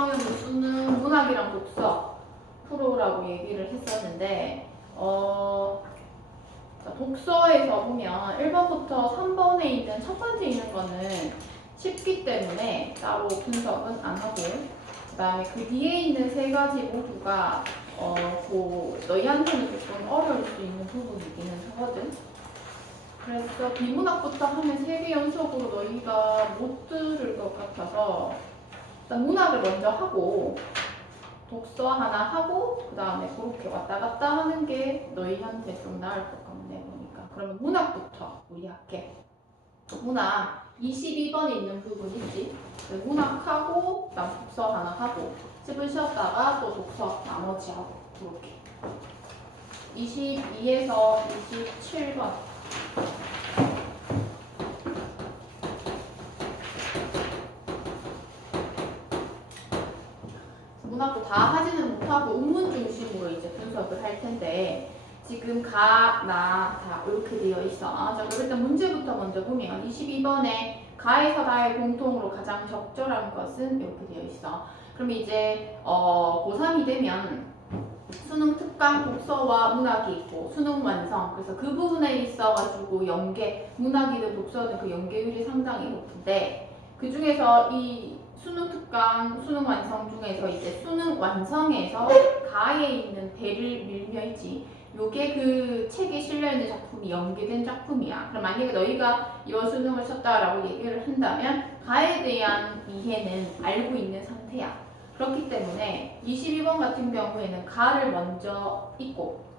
1학년 수능 문학이랑 독서 프로라고 얘기를 했었는데 독서에서 보면 1번부터 3번에 있는 첫 번째 있는 거는 쉽기 때문에 따로 분석은 안 하고 그 다음에 그 뒤에 있는 세 가지 모두가 너희한테는 조금 어려울 수 있는 부분이기는 하거든. 그래서 비문학부터 하면 3개 연속으로 너희가 못 들을 것 같아서 일단 문학을 먼저 하고 독서 하나 하고 그 다음에 그렇게 왔다 갔다 하는 게 너희한테 좀 나을 것 같네 보니까. 그러면 문학부터 우리 할게. 문학 22번에 있는 부분 있지? 문학하고 그다음 독서 하나 하고 10분 쉬었다가 또 독서 나머지 하고 그렇게 22에서 27번 문학도 다 하지는 못하고 운문 중심으로 이제 분석을 할 텐데 지금 가, 나, 다 이렇게 되어 있어. 자, 그럼 일단 문제부터 먼저 보면 22번에 가에서 나의 공통으로 가장 적절한 것은 이렇게 되어 있어. 그럼 이제 고3이 되면 수능 특강 독서와 문학이 있고 수능 완성 그래서 그 부분에 있어가지고 연계 문학이든 독서든 그 연계율이 상당히 높은데 그 중에서 이 수능 특강, 수능 완성 중에서 이제 수능 완성에서 가에 있는 배를 밀며있지 요게 그 책에 실려있는 작품이 연계된 작품이야. 그럼 만약에 너희가 이번 수능을 쳤다라고 얘기를 한다면 가에 대한 이해는 알고 있는 상태야. 그렇기 때문에 22번 같은 경우에는 가를 먼저 읽고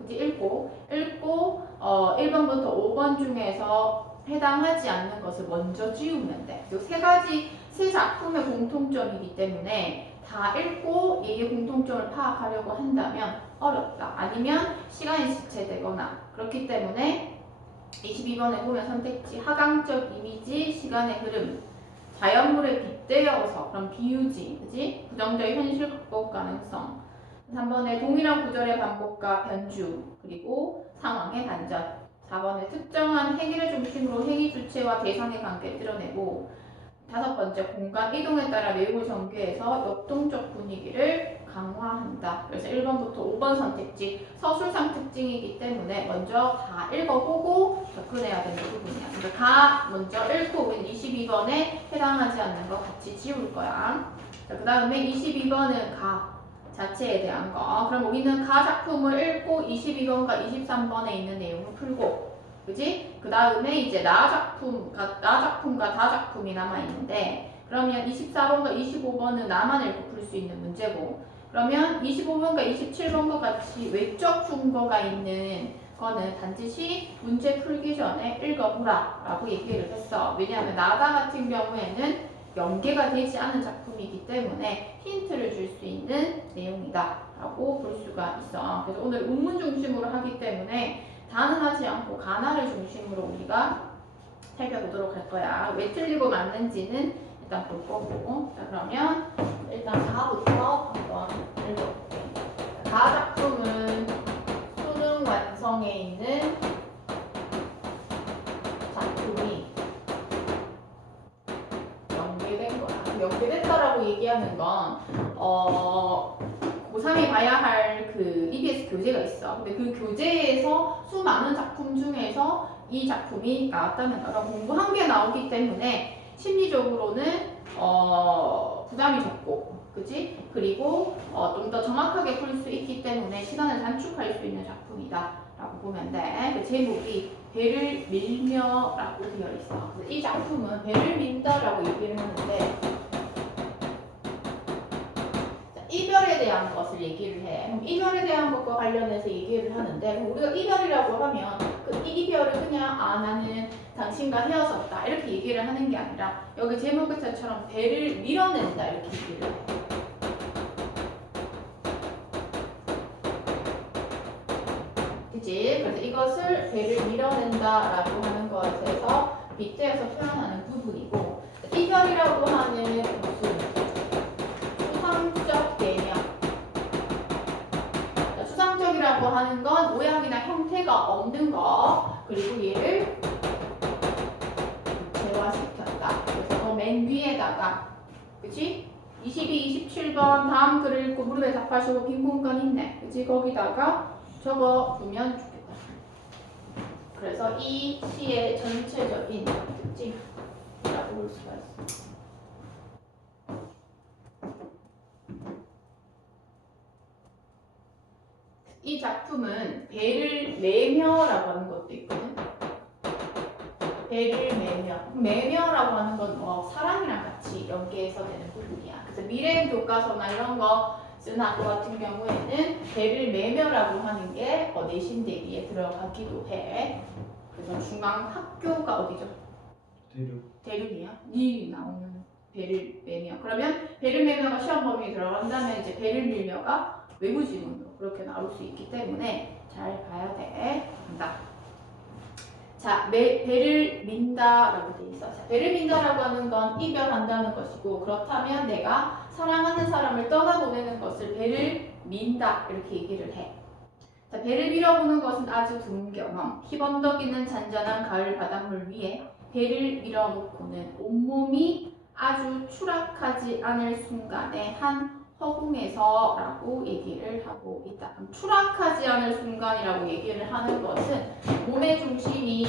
1번부터 5번 중에서 해당하지 않는 것을 먼저 지우면 돼. 이 세 작품의 공통점이기 때문에 다 읽고 얘의 공통점을 파악하려고 한다면 어렵다. 아니면 시간이 지체되거나 그렇기 때문에 22번에 보면 선택지 하강적 이미지, 시간의 흐름, 자연물에 빗대어서 그럼 비유지, 그지? 부정적인 현실 극복 가능성 3번에 동일한 구절의 반복과 변주 그리고 상황의 반전 4번에 특정한 행위를 중심으로 행위 주체와 대상의 관계를 드러내고 5번째 공간 이동에 따라 내용을 전개해서 역동적 분위기를 강화한다. 그래서 1번부터 5번 선택지 서술상 특징이기 때문에 먼저 다 읽어보고 접근해야 되는 부분이야. 그러니까 가 먼저 읽고 우리는 22번에 해당하지 않는 거 같이 지울 거야. 그 다음에 22번은 가 자체에 대한 거. 그럼 우리는 가 작품을 읽고 22번과 23번에 있는 내용을 풀고 그지? 그 다음에 이제 나 작품과 다 작품이 남아있는데 그러면 24번과 25번은 나만 읽고 풀 수 있는 문제고 그러면 25번과 27번과 같이 외적 증거가 있는 거는 반드시 문제 풀기 전에 읽어보라 라고 얘기를 했어. 왜냐하면 나다 같은 경우에는 연계가 되지 않은 작품이기 때문에 힌트를 줄 수 있는 내용이다 라고 볼 수가 있어. 그래서 오늘 운문 중심으로 하기 때문에 다는 하지 않고 가나를 중심으로 우리가 살펴보도록 할 거야. 왜 틀리고 맞는지는 일단 볼 거고. 자, 그러면 일단 가부터 한번 읽어볼게. 가 작품은 수능 완성에 있는 작품이 연계된 거야. 연계됐다라고 얘기하는 건 고3이 봐야 할 그 EBS 교재가 있어. 근데 그 교재에서 수많은 작품 중에서 이 작품이 나왔다는 거야. 공부 1개 나오기 때문에 심리적으로는 부담이 적고 그치? 그리고 좀 더 정확하게 풀 수 있기 때문에 시간을 단축할 수 있는 작품이다 라고 보면 돼. 그 제목이 배를 밀며 라고 되어 있어. 이 작품은 배를 민다 라고 얘기를 하는데 이별에 대한 것을 얘기를 해. 이별에 대한 것과 관련해서 얘기를 하는데 우리가 이별이라고 하면 그 이별을 그냥 나는 당신과 헤어졌다 이렇게 얘기를 하는 게 아니라 여기 제목에서처럼 배를 밀어낸다 이렇게 얘기를 해. 그치? 그래서 이것을 배를 밀어낸다라고 하는 것에서 빗대어서 표현하는 부분이고 이별이라고 하는 무슨 수상적 개념 수상적이라고 하는 건 모양이나 형태가 없는 거 그리고 얘를 구체화시켰다. 그래서 맨 위에다가 그치? 22, 27번 다음 글을 읽고 물음에 답하시고 빈 공간 있네. 그치? 거기다가 적어 두면 좋겠다. 그래서 이 시의 전체적인 특징이라고 볼 수가 있어. 이 작품은 배를 매며라고 하는 것도 있거든. 배를 매며. 매며라고 하는 건 사랑이랑 같이 연계해서 되는 부분이야. 그래서 미래 교과서나 이런 거 쓰는 학교 같은 경우에는 배를 매며라고 하는 게 내신 대비에 들어가기도 해. 그래서 중앙 학교가 어디죠? 대륙이야. 니 나오는 배를 매며. 그러면 배를 매며가 시험 범위에 들어간다면 이제 배를 밀며가 외부 지문으로 그렇게 나올 수 있기 때문에 잘 봐야 돼. 간다. 자, 배를 민다라고 돼 있어. 자, 배를 민다라고 하는 건 이별한다는 것이고, 그렇다면 내가 사랑하는 사람을 떠나보내는 것을 배를 민다 이렇게 얘기를 해. 자, 배를 밀어보는 것은 아주 드문 경험. 희번덕이는 잔잔한 가을 바닷물 위에 배를 밀어놓고는 온몸이 아주 추락하지 않을 순간에 한 허공에서 라고 얘기를 하고 있다. 그럼 추락하지 않을 순간이라고 얘기를 하는 것은 몸의 중심이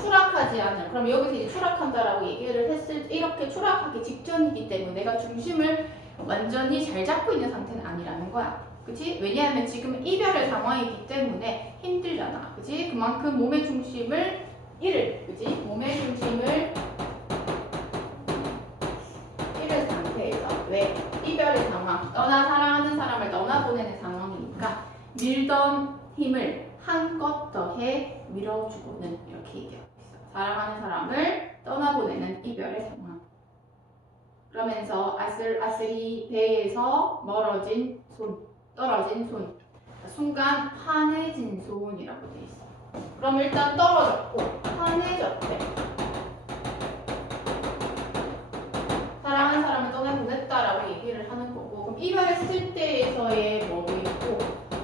추락하지 않을. 그럼 여기서 이제 추락한다라고 얘기를 했을 때 이렇게 추락하기 직전이기 때문에 내가 중심을 완전히 잘 잡고 있는 상태는 아니라는 거야. 그치? 왜냐하면 지금 이별의 상황이기 때문에 힘들잖아. 그치? 그만큼 몸의 중심을 잃을. 그치? 몸의 중심을 왜? 이별의 상황, 사랑하는 사람을 떠나보내는 상황이니까 밀던 힘을 한 것 더해 밀어주고는 이렇게 얘기하고 있어. 사랑하는 사람을 떠나보내는 이별의 상황. 그러면서 아슬아슬이 배에서 멀어진 손, 떨어진 손. 순간 환해진 손이라고 돼 있어. 그럼 일단 떨어졌고 환해졌대. 사랑하는 사람을 떠나보냈다라고 얘기를 하는 거고, 그럼 이별했을 때에서의 뭐도 있고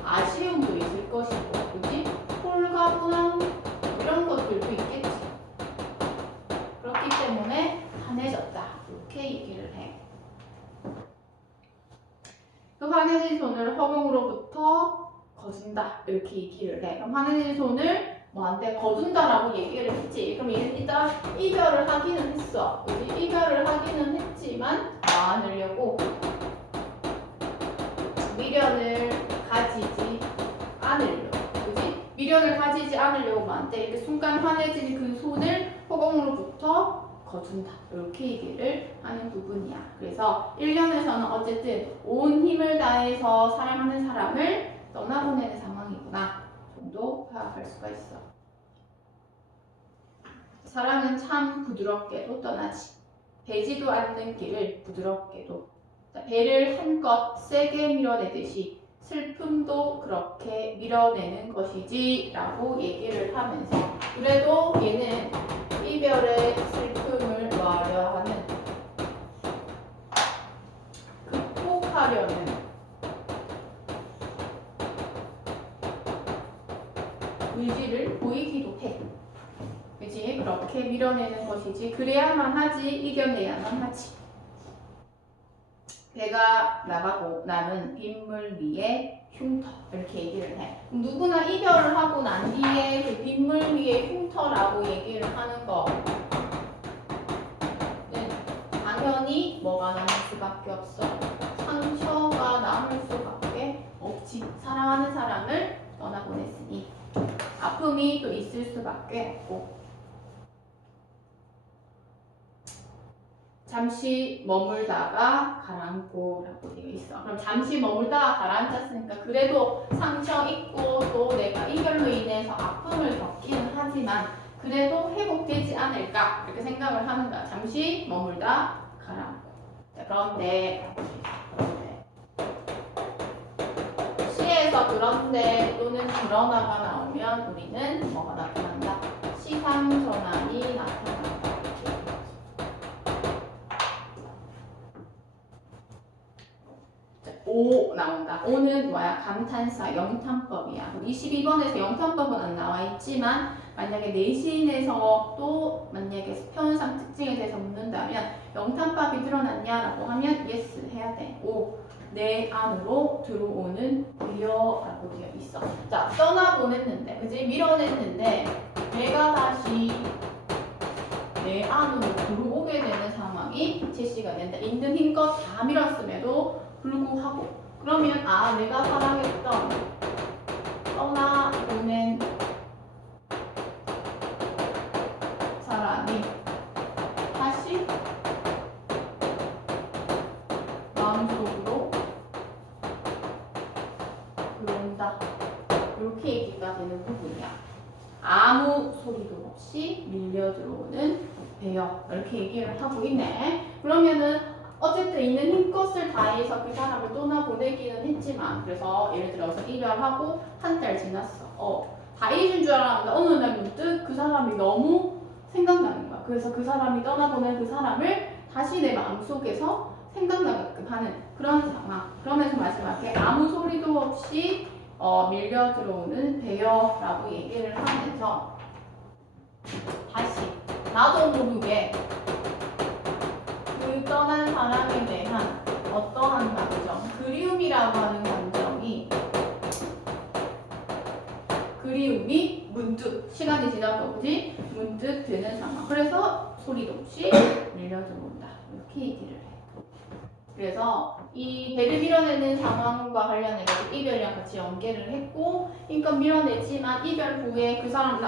아쉬움도 있을 것이고, 그지? 홀가분함 이런 것들도 있겠지. 그렇기 때문에 환해졌다 이렇게 얘기를 해. 그 환해진 손을 허공으로부터 거둔다 이렇게 얘기를 해. 그럼 환해진 손을 뭐한테 거둔다라고 얘기를 했지. 그럼 얘는 일단 이별을 하기는 했어. 그치? 이별을 하기는 했지만 않으려고 미련을 가지지 않으려고. 그치? 미련을 가지지 않으려고 뭐한테 이렇게 순간 환해진 그 손을 허공으로부터 거둔다. 이렇게 얘기를 하는 부분이야. 그래서 1년에서는 어쨌든 온 힘을 다해서 사랑하는 사람을 떠나보내는 상황이구나 정도 파악할 수가 있어. 사랑은 참 부드럽게도 떠나지. 배지도 않는 길을 부드럽게도. 배를 한껏 세게 밀어내듯이 슬픔도 그렇게 밀어내는 것이지 라고 얘기를 하면서, 그래도 얘는 이별의 슬픔을 놓으려 하는, 극복하려는 의지를 보이기도 해. 그지? 그렇게 밀어내는 것이지. 그래야만 하지, 이겨내야만 하지. 배가 나가고 남은 빗물 위에 흉터 이렇게 얘기를 해. 누구나 이별을 하고 난 뒤에 그 빗물 위에 흉터라고 얘기를 하는 거는 당연히 뭐가 남을 수밖에 없어. 상처가 남을 수밖에 없지. 사랑하는 사람을 떠나보냈으니 아픔이 또 있을 수밖에 없고, 잠시 머물다가 가라앉고 라고 되어 있어. 그럼 잠시 머물다가 가라앉았으니까 그래도 상처 있고 또 내가 이별로 인해서 아픔을 겪기는 하지만 그래도 회복되지 않을까 이렇게 생각을 하는 거야. 잠시 머물다 가라앉고. 그런데 시에서 그런데 또는 그러나가 나오면 우리는 뭐가 나타난다? 시상전환이 나타난다. O 나온다. O는 뭐야? 감탄사, 영탄법이야. 22번에서 영탄법은 안 나와 있지만 만약에 내신에서 또 만약에 표현상 특징에 대해서 묻는다면 영탄법이 드러났냐라고 하면 yes 해야 돼. O 내 안으로 들어오는 비어라고 되어 있어. 자, 떠나보냈는데, 그지? 밀어냈는데 내가 다시 내 안으로 들어오게 되는 상황이 제시가 된다. 있는 힘껏 다 밀었음에도 불구하고 그러면 아 내가 사랑했던 떠나보낸 사람이 다시 마음속으로 들어온다. 이렇게 얘기가 되는 부분이야. 아무 소리도 없이 밀려 들어오는 배역 이렇게 얘기를 하고 있네. 그러면은 어쨌든 있는 힘껏을 다해서 그 사람을 떠나보내기는 했지만 그래서 예를 들어서 이별하고 한 달 지났어. 다 잊은 줄 알았는데 어느 날 문득 그 사람이 너무 생각나는 거야. 그래서 그 사람이 떠나보낸 그 사람을 다시 내 마음속에서 생각나게끔 하는 그런 상황. 그러면서 마지막에 아무 소리도 없이 밀려 들어오는 배여라고 얘기를 하면서 다시 나도 모르게 그 떠난 사람에 대한 어떠한 감정, 그리움이라고 하는 감정이 그리움이 문득 시간이 지나고 오지 문득 되는 상황. 그래서 소리도 없이 밀려 들어온다. 이렇게 얘기를 해. 그래서 이 배를 밀어내는 상황과 관련해서 이별이랑 같이 연계를 했고, 그러니까 밀어내지만 이별 후에 그 사람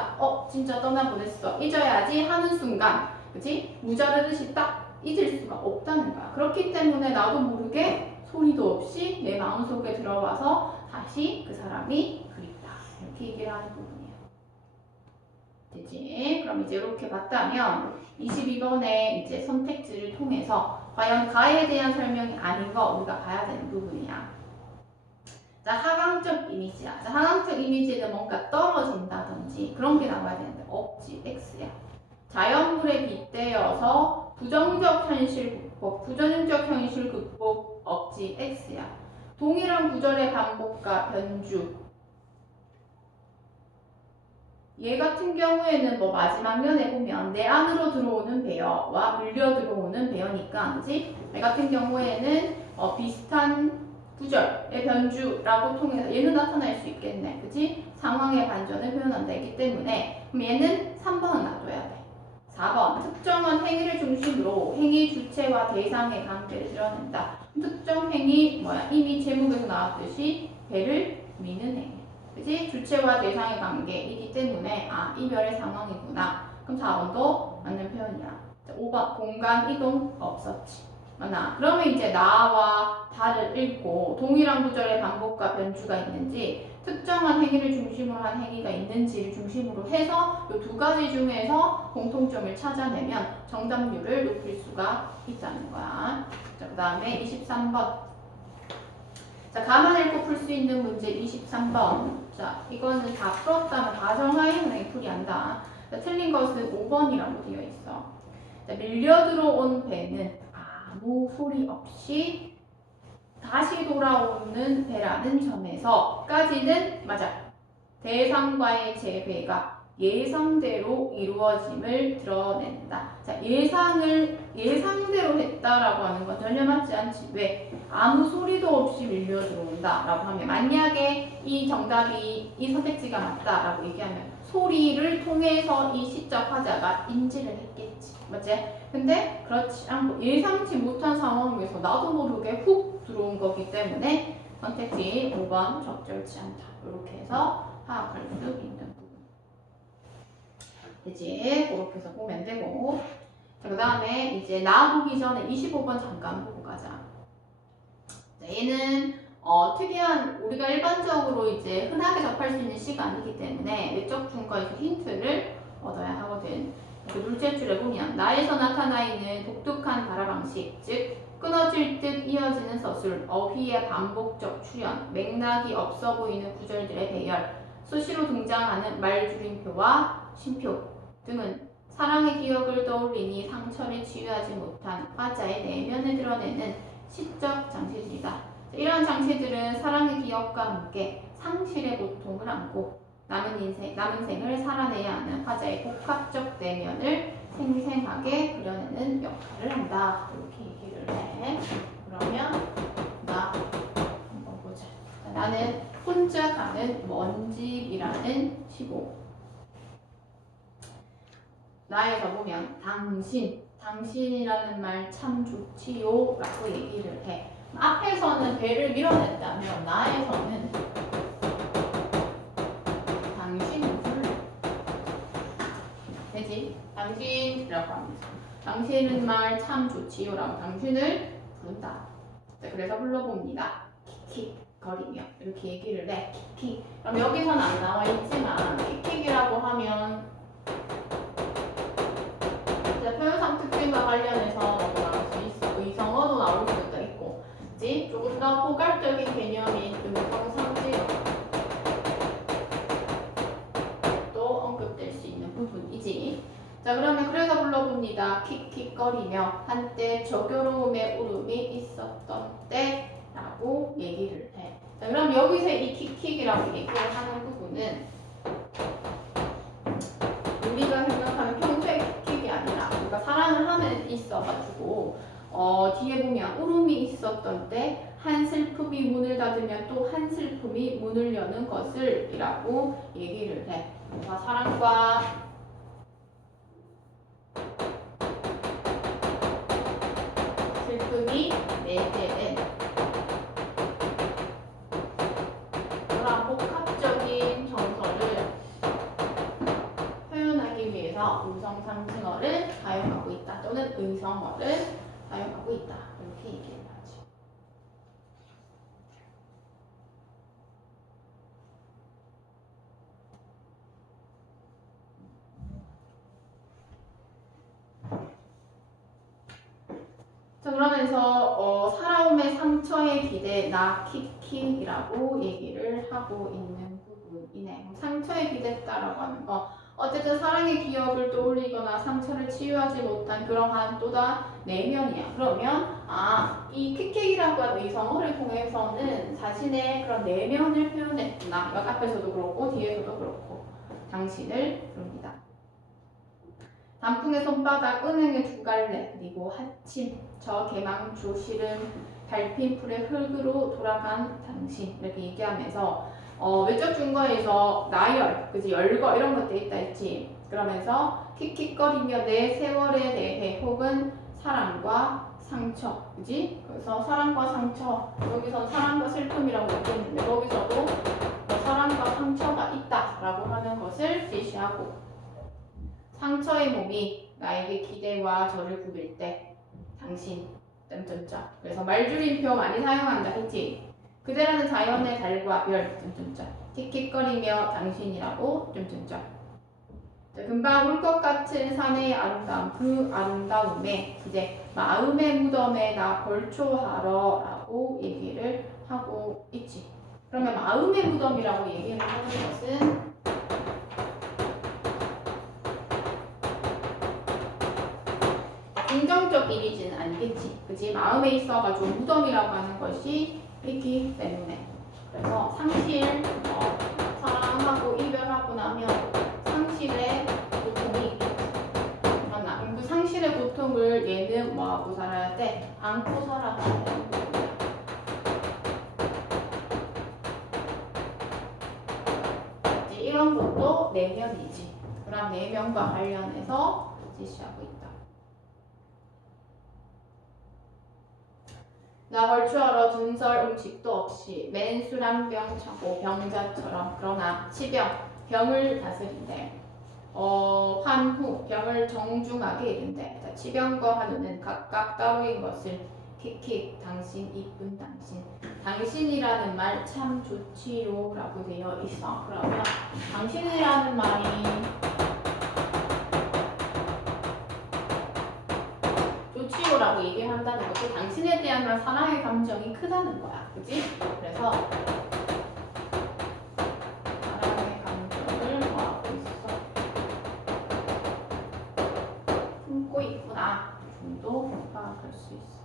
진짜 떠나보냈어 잊어야지 하는 순간, 그치? 무자르듯이 딱 잊을 수가 없다는 거야. 그렇기 때문에 나도 모르게 소리도 없이 내 마음속에 들어와서 다시 그 사람이 그립다. 이렇게 얘기를 하는 부분이야. 되지? 그럼 이제 이렇게 봤다면 22번의 이제 선택지를 통해서 과연 가에 대한 설명이 아닌 거 우리가 봐야 되는 부분이야. 자, 하강적 이미지야. 자, 하강적 이미지는 뭔가 떨어진다든지 그런 게 나와야 되는데 없지. X야. 자연물에 빗대어서 부정적 현실 극복, 부정적 현실 극복 없지. X야. 동일한 구절의 반복과 변주. 얘 같은 경우에는 뭐 마지막 면에 보면 내 안으로 들어오는 배어와 밀려 들어오는 배어니까, 그지? 얘 같은 경우에는 비슷한 구절의 변주라고 통해서 얘는 나타날 수 있겠네, 그지? 상황의 반전을 표현한다 했기 때문에 그럼 얘는 3번은 놔둬야 돼. 4번 특정한 행위를 중심으로 행위 주체와 대상의 관계를 드러낸다. 특정 행위 뭐야? 이미 제목에서 나왔듯이 배를 미는 행위. 그치? 주체와 대상의 관계이기 때문에 이별의 상황이구나. 그럼 4번도 맞는 표현이야. 5번 공간 이동 없었지. 맞나? 그러면 이제 나와 다를 읽고 동일한 구절의 반복과 변주가 있는지 특정한 행위를 중심으로 한 행위가 있는지를 중심으로 해서 이 두 가지 중에서 공통점을 찾아내면 정답률을 높일 수가 있다는 거야. 자, 그 다음에 23번. 자, 가만 읽고 풀 수 있는 문제 23번. 자, 이거는 다 풀었다면 가정하에 그냥 풀이한다. 자, 틀린 것은 5번이라고 되어 있어. 자, 밀려 들어온 배는 아무 소리 없이 다시 돌아오는 배라는 점에서까지는 맞아. 대상과의 재배가 예상대로 이루어짐을 드러낸다. 자, 예상대로 했다라고 하는 건 전혀 맞지 않지. 왜? 아무 소리도 없이 밀려 들어온다 라고 하면, 만약에 이 정답이 이 선택지가 맞다라고 얘기하면 소리를 통해서 이 시적 화자가 인지를 했겠지. 맞지? 근데 그렇지 않고 예상치 못한 상황에서 나도 모르게 훅 들어온 거기 때문에 선택지 5번 적절치 않다. 이렇게 해서 파악할 수 있는 부분. 되지? 그렇게 해서 보면 되고. 자, 그 다음에 이제 나보기 전에 25번 잠깐 보고 가자. 자, 얘는 특이한, 우리가 일반적으로 이제 흔하게 접할 수 있는 시간이기 때문에 외적 증거에서 힌트를 얻어야 하거든. 그 둘째 줄에 보면 나에서 나타나 있는 독특한 발화 방식, 즉 끊어질 듯 이어지는 서술, 어휘의 반복적 출현, 맥락이 없어 보이는 구절들의 배열, 수시로 등장하는 말줄임표와 쉼표 등은 사랑의 기억을 떠올리니 상처를 치유하지 못한 화자의 내면을 드러내는 시적 장치들이다. 이러한 장치들은 사랑의 기억과 함께 상실의 고통을 안고 남은 생을 살아내야 하는 화자의 복합적 내면을 생생하게 그려내는 역할을 한다. 이렇게 얘기를 해. 그러면 나 한번 보자. 나는 혼자 가는 먼 집이라는 시고, 나에서 보면 당신이라는 말 참 좋지요 라고 얘기를 해. 앞에서는 배를 밀어냈다면 나에서는 당신을 되지? 당신이라고 합니다. 당신은 말 참 좋지요 라고 당신을 부른다. 자, 그래서 불러봅니다. 킥킥거리며 이렇게 얘기를 해. 킥킥. 그럼 여기서는 안 나와 있지만 킥킥이라고 하면 표현상 특징과 관련해서 나올 수 있어. 의성어도 나올 수도 있고, 그치? 조금 더 포괄적인 개념인 의성상지어도 언급될 수 있는 부분이지. 자, 그러면 그래서 불러봅니다. 킥킥거리며 한때 저교로움의 울음이 있었던 때라고 얘기를 해. 자, 그럼 여기서 이 킥킥이라고 얘기를 하는 부분은 우리가 생각하는 평소의 킥킥이 아니라 우리가 사랑을 하면 있어가지고 뒤에 보면 울음이 있었던 때 한 슬픔이 문을 닫으면 또 한 슬픔이 문을 여는 것을 이라고 얘기를 해. 그래서 사랑과 슬픔이 내재된 그런 복합적인 정서를 표현하기 위해서 의성상징어를 사용하고 있다. 또는 의성어를 사용하고 있다. 이렇게 얘기를 하지. 자, 그러면서 살아옴의 상처에 기대 나 킥킥이라고 얘기를 하고 있는 부분이네. 상처에 기댔다라고 하는 거, 어쨌든 사랑의 기억을 떠올리거나 상처를 치유하지 못한 그러한 또다 내면이야. 그러면 이 킥킥이라고 하는 의성어를 통해서는 자신의 그런 내면을 표현했구나. 여기 앞에서도 그렇고 뒤에서도 그렇고 당신을 부릅니다. 단풍의 손바닥, 은행의 두 갈래, 그리고 하침, 저 개망초, 시름, 밟힌 풀의 흙으로 돌아간 당신 이렇게 얘기하면서 외적 증거에서 나열, 그지 열거 이런 것도 있다 했지. 그러면서 킥킥거리며 내 세월에 대해 혹은 사랑과 상처, 그지? 그래서 사랑과 상처, 여기서 사랑과 슬픔이라고 얘기했는데 거기서도 사랑과 상처가 있다라고 하는 것을 제시하고, 상처의 몸이 나에게 기대와 저를 구빌 때 당신 점점점. 그래서 말줄임표 많이 사용한다 했지. 그대라는 자연의 달과 별 점점점. 킥킥거리며 당신이라고 점점점. 금방 울 것 같은 산의 아름다움, 그 아름다움에 이제 마음의 무덤에 나 걸초하러 라고 얘기를 하고 있지. 그러면 마음의 무덤이라고 얘기를 하는 것은 긍정적이지는 않겠지. 그치? 마음에 있어가지고 무덤이라고 하는 것이 있기 때문에. 그래서 상실, 사랑하고 이별하고 나면 상실의 고통이 있겠지. 맞나? 그럼 그 상실의 고통을 얘는 뭐하고 살아야 돼? 안고 살아가야 되는 거야. 이런 것도 내면이지. 그럼 내면과 관련해서 제시하고 있다. 나 걸추하러 등설 음식도 없이 맨술한 병 차고 병자처럼, 그러나 치병, 병을 다스린대. 환후, 병을 정중하게 이른대. 치병과 환후는 각각 따로인 것을 킥킥, 당신, 이쁜 당신. 당신이라는 말 참 좋지요 라고 되어 있어. 그러면 당신이라는 말이 좋지요라고 얘기를 한다는 것도 당신에 대한 사랑의 감정이 크다는 거야. 그지? 그래서 사랑의 감정을 뭐하고 있어? 품고 있구나. 정도 파악할 수 있어.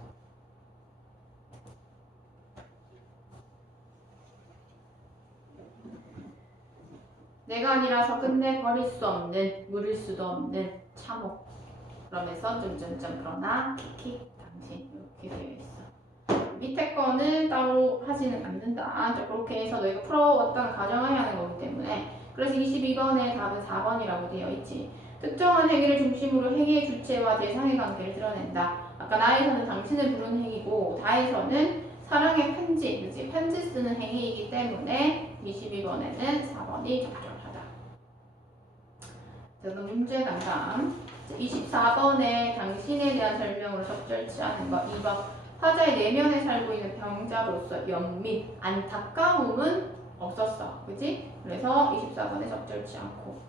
내가 아니라서 끝내 버릴 수 없는, 물을 수도 없는 참혹. 그러면서 점점점 그러나 킥 당신 이렇게 되어 있어. 밑에 거는 따로 하지는 않는다. 그렇게 해서 너희가 풀어왔다는 가정하에 하는 거기 때문에 그래서 22번의 답은 4번이라고 되어 있지. 특정한 행위를 중심으로 행위의 주체와 대상의 관계를 드러낸다. 아까 나에서는 당신을 부르는 행위고 다에서는 사랑의 편지, 그치? 편지 쓰는 행위이기 때문에 22번에는 4번이 적절하다. 저는 문제 감상. 24번에 당신에 대한 설명으로 적절치 않은 거. 2번 화자의 내면에 살고 있는 병자로서 연민, 안타까움은 없었어. 그치? 그래서 24번에 적절치 않고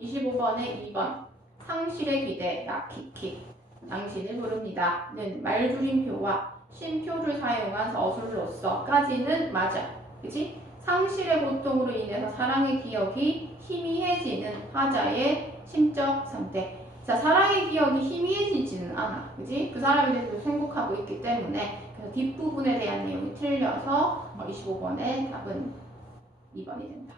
25번에 2번 상실의 기대, 나키키 당신을 부릅니다. 는 말줄임표와 쉼표를 사용한 어술로서까지는 맞아. 그치? 상실의 고통으로 인해서 사랑의 기억이 희미해지는 화자의 심적 상태. 자, 사랑의 기억이 희미해지지는 않아. 그지? 그 사람에 대해서 생각하고 있기 때문에 그래서 뒷부분에 대한 내용이 틀려서 25번의 답은 2번이 된다.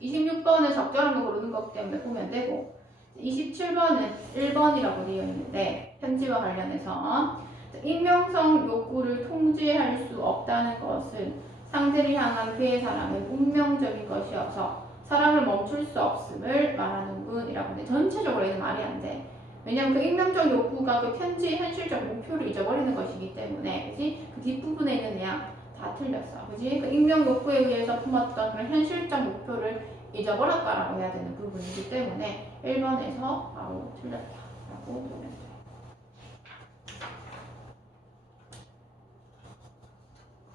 26번은 적절한 거 고르는 것 때문에 보면 되고 27번은 1번이라고 되어 있는데 편지와 관련해서 익명성 욕구를 통제할 수 없다는 것은 상대를 향한 그의 사랑은 운명적인 것이어서 사랑을 멈출 수 없음을 말하는군이라고 하는데 전체적으로 얘는 말이 안 돼. 왜냐면 그 익명적 욕구가 그 편지의 현실적 목표를 잊어버리는 것이기 때문에 그지? 그 뒷부분에 있는 그냥 다 틀렸어. 그지? 그 익명 욕구에 의해서 품었던 그런 현실적 목표를 잊어버렸다라고 해야 되는 부분이기 때문에 1번에서 바로 틀렸다라고 보면 돼.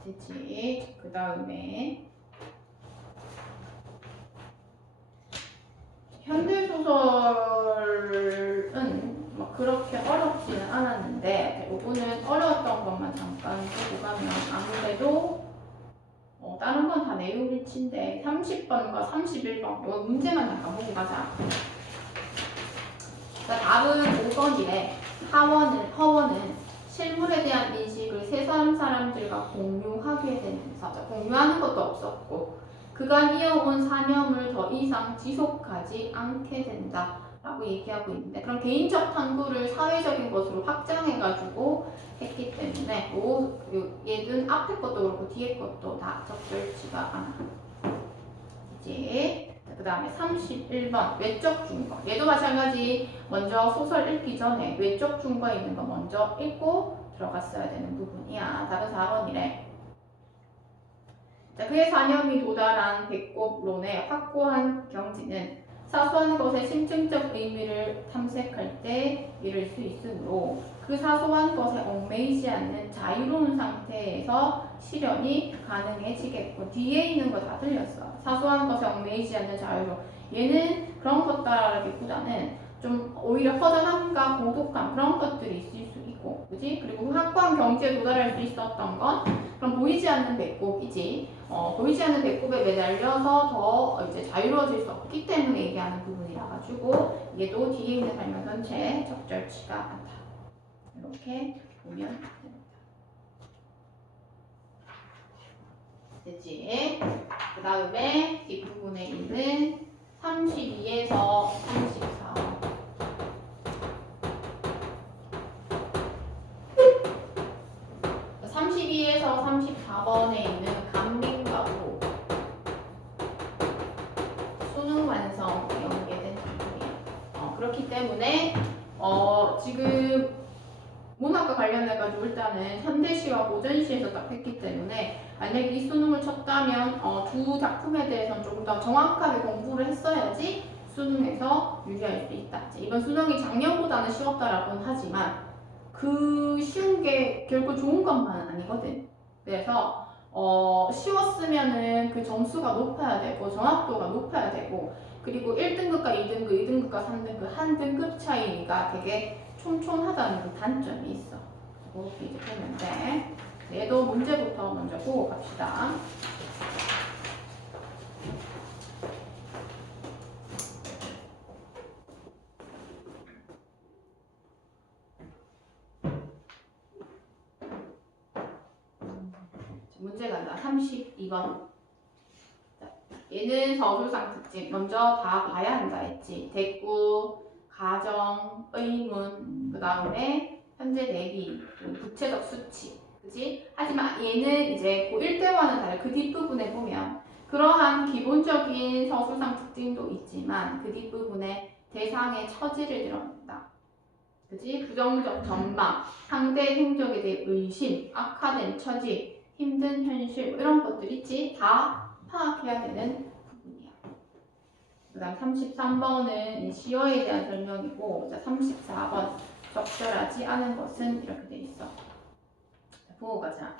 됐지? 그 다음에 현대소설은 막 그렇게 어렵지는 않았는데 요거는 어려웠던 것만 잠깐 보고 가면 아무래도 다른 건 다 내용 일치인데 30번과 31번 이거 문제만 잠깐 보고 가자. 그러니까 답은 5번이래. 허원은 실물에 대한 인식을 세상 사람들과 공유하게 되면서 공유하는 것도 없었고 그간 이어온 사념을 더 이상 지속하지 않게 된다 라고 얘기하고 있는데 그럼 개인적 탐구를 사회적인 것으로 확장해가지고 했기 때문에 얘는 앞에 것도 그렇고 뒤에 것도 다 적절치가 않아. 이제 그 다음에 31번 외적 증거. 얘도 마찬가지. 먼저 소설 읽기 전에 외적 증거 있는 거 먼저 읽고 들어갔어야 되는 부분이야. 답은 4번이래. 자, 그의 사념이 도달한 배꼽론의 확고한 경지는 사소한 것의 심층적 의미를 탐색할 때 이룰 수 있으므로 그 사소한 것에 얽매이지 않는 자유로운 상태에서 실현이 가능해지겠고 뒤에 있는 거 다 틀렸어. 사소한 것에 얽매이지 않는 자유로 얘는 그런 것다라기보다는 좀 오히려 허전함과 고독감 그런 것들이 있을 수 있고 그지? 그리고 확고한 경지에 도달할 수 있었던 건 그럼 보이지 않는 배꼽이지. 보이지 않는 배꼽에 매달려서 더 이제 자유로워질 수 없기 때문에 얘기하는 부분이라 가지고 얘도 뒤에 있는 설명 전체 적절치가 않다. 이렇게 보면 됩니다. 됐지? 그 다음에 뒷부분에 있는 32에서 34. 에서 34번에 있는 감민과도 수능 완성 연계된 부분이야. 그렇기 때문에 지금 문학과 관련해가지고 일단은 현대시와 고전시에서 딱 했기 때문에 만약에 이 수능을 쳤다면 두 작품에 대해서는 조금 더 정확하게 공부를 했어야지 수능에서 유리할 수 있다. 이번 수능이 작년보다는 쉬웠다라고는 하지만 그 쉬운 게 결코 좋은 것만은 아니거든. 그래서 쉬웠으면은 그 점수가 높아야 되고 정확도가 높아야 되고 그리고 1등급과 2등급, 2등급과 3등급 한 등급 차이가 되게 촘촘하다는 단점이 있어. 그렇게 이제 보면 돼. 얘도 문제부터 먼저 보고 갑시다. 문제 간다. 32번. 얘는 서술상 특징 먼저 다 봐야 한다 했지. 대구, 가정, 의문, 그 다음에 현재 대비, 구체적 수치, 그지? 하지만 얘는 이제 고1 때와는 달리 그 뒷부분에 보면 그러한 기본적인 서술상 특징도 있지만 그 뒷부분에 대상의 처지를 드러낸다. 그지? 부정적 전망, 상대 행적에 대해 의심, 악화된 처지, 힘든 현실 뭐 이런 것들 있지? 다 파악해야 되는 부분이야. 그 다음 33번은 시어에 대한 설명이고, 자, 34번 적절하지 않은 것은 이렇게 돼 있어. 자, 보고 가자.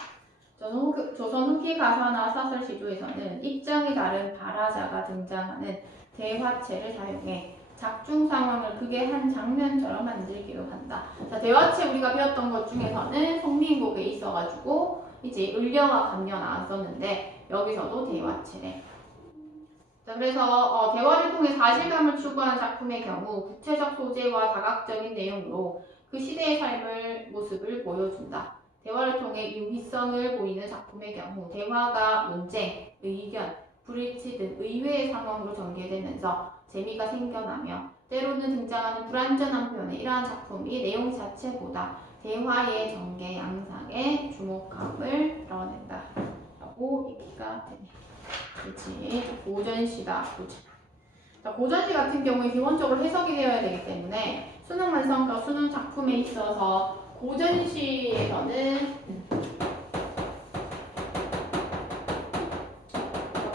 조선 후기 가사나 사설 시조에서는 입장이 다른 발화자가 등장하는 대화체를 사용해 작중 상황을 극의 한 장면처럼 만들기도 한다. 자, 대화체 우리가 배웠던 것 중에서는 성민곡에 있어가지고 이제 을려와 감려 나왔었는데 여기서도 대화체래. 자, 그래서 대화를 통해 사실감을 추구하는 작품의 경우 구체적 소재와 다각적인 내용으로 그 시대의 삶을 모습을 보여준다. 대화를 통해 유희성을 보이는 작품의 경우 대화가 논쟁, 의견, 불일치 등 의외의 상황으로 전개되면서 재미가 생겨나며 때로는 등장하는 불완전한 표현에 이러한 작품이 내용 자체보다 대화의 전개 양상에 주목함을 드러낸다 라고 얘기가 되네. 그렇지. 고전시다. 자, 고전시 같은 경우에 기본적으로 해석이 되어야 되기 때문에 수능 완성과 수능 작품에 있어서 고전시에서는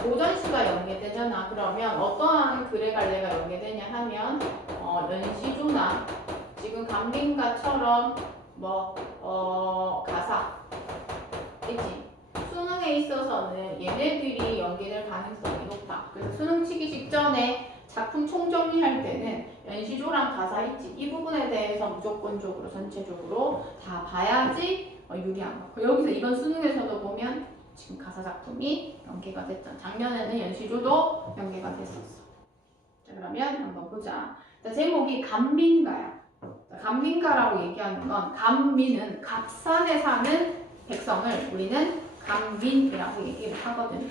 고전시가 연계되잖아. 그러면 어떠한 글의 갈래가 연계되냐 하면 연시조나 지금 감빈가처럼 가사 있지. 수능에 있어서는 얘네들이 연계될 가능성이 높다. 그래서 수능 치기 직전에 작품 총정리할 때는 연시조랑 가사 있지. 이 부분에 대해서 무조건적으로 전체적으로 다 봐야지 유리한 거. 여기서 이번 수능에서도 보면 지금 가사 작품이 연계가 됐잖아. 작년에는 연시조도 연계가 됐었어. 자, 그러면 한번 보자. 자, 제목이 감민가야. 자, 감민가라고 얘기하는 건 감민은 갑산에 사는 백성을 우리는 감민이라고 얘기를 하거든.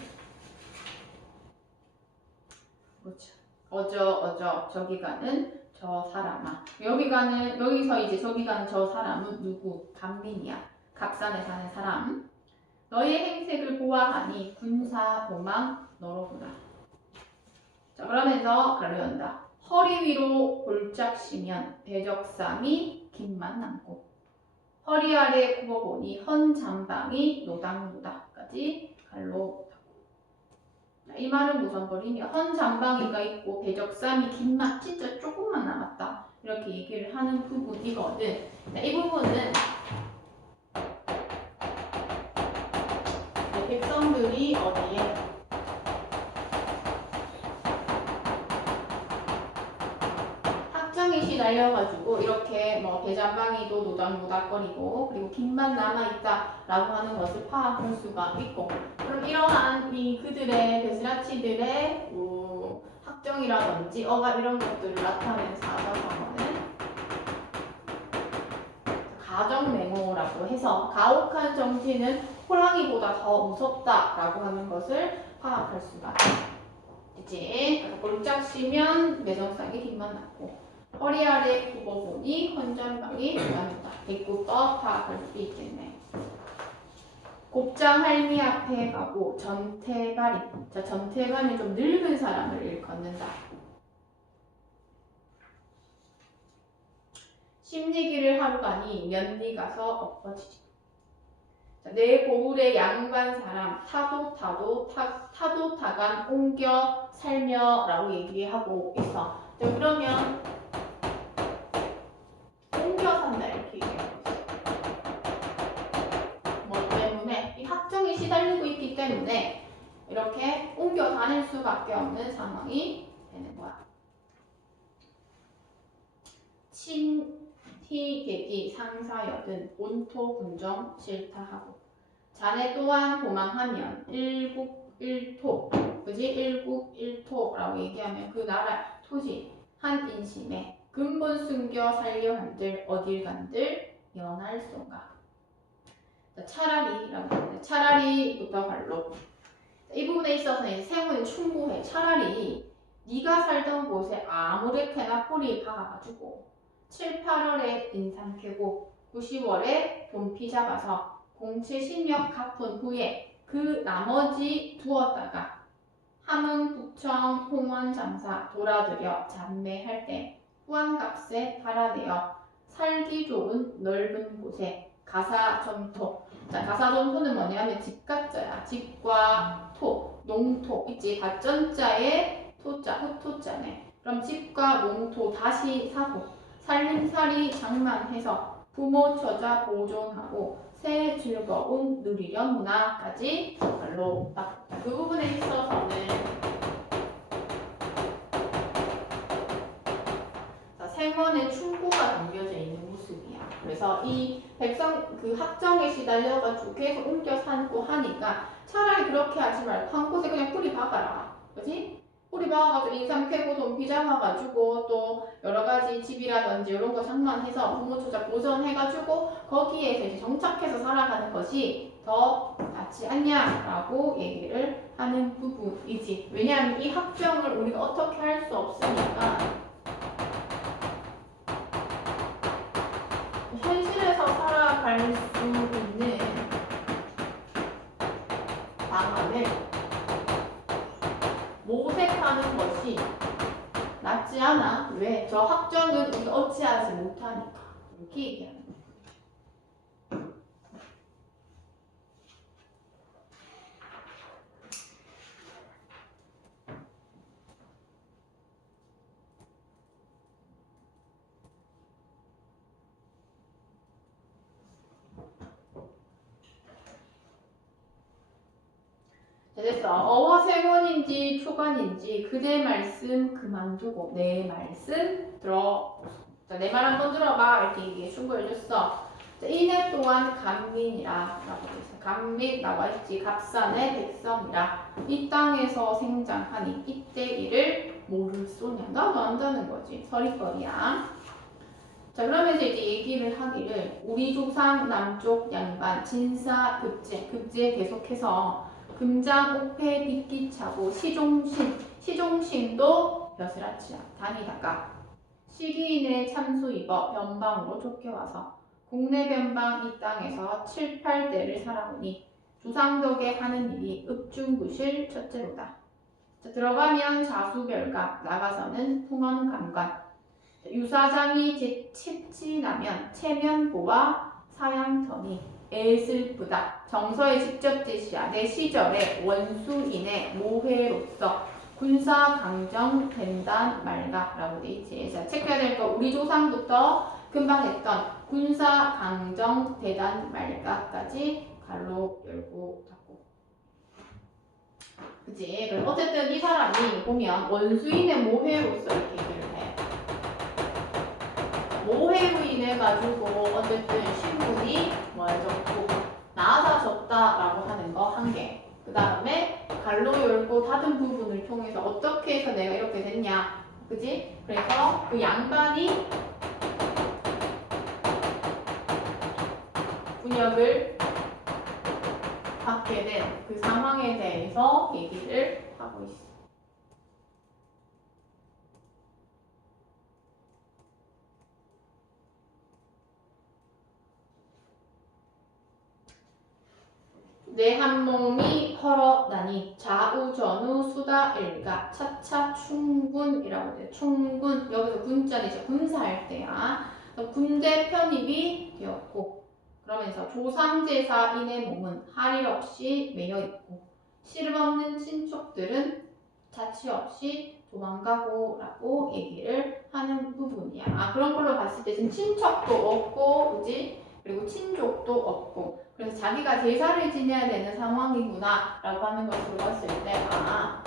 그렇죠. 어저 저기 가는 저 사람아. 여기서 이제 저기 가는 저 사람은 누구? 감민이야. 갑산에 사는 사람. 너의 행색을 보아하니 군사 도망 너로구나. 자, 그러면서 가로 연다. 허리 위로 골짝 시면 배적삼이 긴만 남고 허리 아래 굽어보니 헌 잠방이 노당노다까지 갈로 닫고. 이 말은 무슨 말이냐? 헌 잠방이가 있고 배적삼이 긴만 진짜 조금만 남았다 이렇게 얘기를 하는 부분이거든. 이 부분은 백성들이 어디에 학정이 시달려가지고 이렇게 배잔방이도 노닥노닥거리고 그리고 긴만 남아있다라고 하는 것을 파악할 수가 있고, 그럼 이러한 그들의 베스라치들의 학정이라든지 어가 이런 것들을 나타내는 사자성어는 가정맹호라고 해서 가혹한 정치는 호랑이보다 더 무섭다라고 하는 것을 파악할 수가 있지. 골짝 시면 매정상이 긴만 남고 허리 아래 굽어보니 헌장방이 남았다. 대꾸법 파악할 수 있겠네. 곱장 할미 앞에 가고 전태발이. 자, 전태발은 좀 늙은 사람을 일컫는다. 심리기를 하러 가니 면리 가서 엎어지지. 내 고울의 양반 사람 타도 타간 옮겨 살며라고 얘기하고 있어. 자, 그러면 옮겨 산다 이렇게 얘기하고 있어. 뭐 때문에? 이 학정이 시달리고 있기 때문에 이렇게 옮겨 다닐 수밖에 없는 상황이 되는 거야. 희객이 상사여든 온토 군정 싫다하고 자네 또한 도망하면 일국일토, 그지? 일국일토라고 얘기하면 그 나라 토지 한 인심에 근본 숨겨 살려 한들 어딜 간들 연할소가. 차라리라고 하는데 차라리부터 발로 이 부분에 있어서는 이제 세원이 충고해. 차라리 네가 살던 곳에 아무렇게나 뿌리 박아가지고 7, 8월에 인삼 캐고 9, 10월에 돈피 잡아서 공채 신력 갚은 후에 그 나머지 두었다가 함흥, 북청, 홍원 장사 돌아들여 잡매할 때 후한값에 팔아내어 살기 좋은 넓은 곳에 가사점토. 자, 가사점토는 뭐냐면 집가자야. 집과 토, 농토 있지. 가전자에 토자, 흑토자네. 그럼 집과 농토 다시 사고 살림살이 장만해서 부모 처자 보존하고 새 즐거움 누리려 문화까지 말로 딱. 그 부분에 있어서는 생원의 충고가 담겨져 있는 모습이야. 그래서 이 백성 그 학정에 시달려가지고 계속 옮겨 살고 하니까 차라리 그렇게 하지 말고 한 곳에 그냥 뿌리 박아라. 그지? 뿌리 박아가지고 인삼 캐고 돈피 잡아가지고 또 여러가지 집이라든지 이런 거 장만해서 부모 처자 보존해가지고 거기에서 이제 정착해서 살아가는 것이 더 낫지 않냐라고 얘기를 하는 부분이지. 왜냐하면 이 학정을 우리가 어떻게 할 수 없으니까 현실에서 살아갈 수 있는 방안을 모색하는 것이 낫지 않아? 왜? 저 학정은 우리가 어찌하지 못하니까. 이렇게 얘기하는 거야. 됐어. 어화세원인지 초관인지 그대 말씀 그만두고 내 말씀 들어. 자, 내 말 한번 들어봐. 이렇게 얘기해 충고해줬어. 자, 이내 또한 감민이라 라고 돼있어. 감민 나와 있지. 갑산의 백성이라 이 땅에서 생장하니 이때 이를 모를 소냐. 나도 안다는 거지. 서리거리야. 자, 그러면서 이제 얘기를 하기를 우리 조상 남쪽 양반 진사 급제 계속해서 금장, 옥패, 빗기차고 시종신도 벼슬아치야. 다니다가 시기인의 참수 입어 변방으로 쫓겨와서 국내 변방 이 땅에서 7, 8대를 살아오니 조상덕에 하는 일이 읍중구실 첫째로다. 자, 들어가면 자수별각, 나가서는 풍원감관. 유사장이 채취나면 체면보와 사양터니 애슬프다. 정서의 직접 제시야. 내 시절에 원수인의 모회로서 군사 강정 된단 말다라고 돼 있지. 자, 체크해야 될 거 우리 조상부터 금방 했던 군사 강정 대단 말다까지 갈로 열고 닫고. 그치? 그럼 어쨌든 이 사람이 보면 원수인의 모회로서 이렇게 얘기를 해. 모해로 인해 가지고 어쨌든 신분이 뭐해졌고 나아졌다라고 하는 거 한 개. 그 다음에 갈로 열고 닫은 부분을 통해서 어떻게 해서 내가 이렇게 됐냐, 그지? 그래서 그 양반이 분역을 받게 된 그 상황에 대해서 얘기를 하고 있어. 내 한 몸이 헐어나니 좌우 전후 수다 일가 차차 충군이라고 돼. 충군 여기서 군자는 이제 군사할 때야. 군대 편입이 되었고 그러면서 조상제사인의 몸은 할 일 없이 매여 있고 씨름 없는 친족들은 자취 없이 도망가고라고 얘기를 하는 부분이야. 아, 그런 걸로 봤을 때 지금 친척도 없고, 그지? 그리고 친족도 없고. 그래서 자기가 제사를 지내야 되는 상황이구나 라고 하는 것으로 봤을 때, 아,